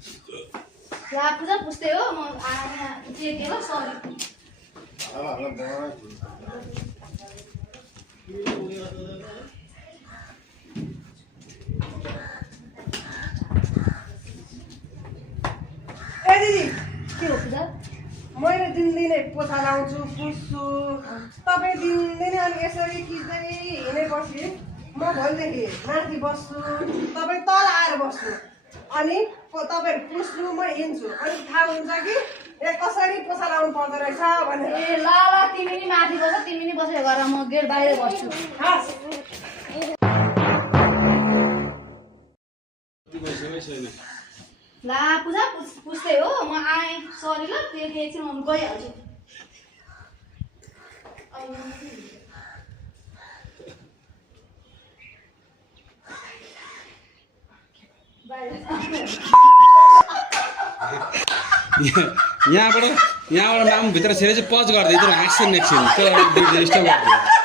ला पूजा पुस्दै हो म आमा के के ल सरी ए दिदी के हो पूजा मैले दिनदिनै पोछा लाउँछु पुस्छु तपाईँ दिनदिनै अनि यसरी खिच्दै हिँडेपछि म भोलिदेखि माथि बस्छु तपाईँ तल आएर बस्छु अनि तपाईँहरू पुस्नु म हिँड्छु अनि थाहा हुन्छ कि ए कसरी पोछा लाउनु पर्दो रहेछ भनेर ए ल ल तिमी नि माथि बस तिमी नि बसेर गर म गेट बाहिर बस्छु हस् ला पूजा पुस्दै हो म आएँ सरी ल त्यो एकछिन म गइहाल्छु यहाँबाट नाम भित्र छिरे चाहिँ पज गर्दै यत्रो हाँस्छन् एकछिन त्यो स्टप गर्दै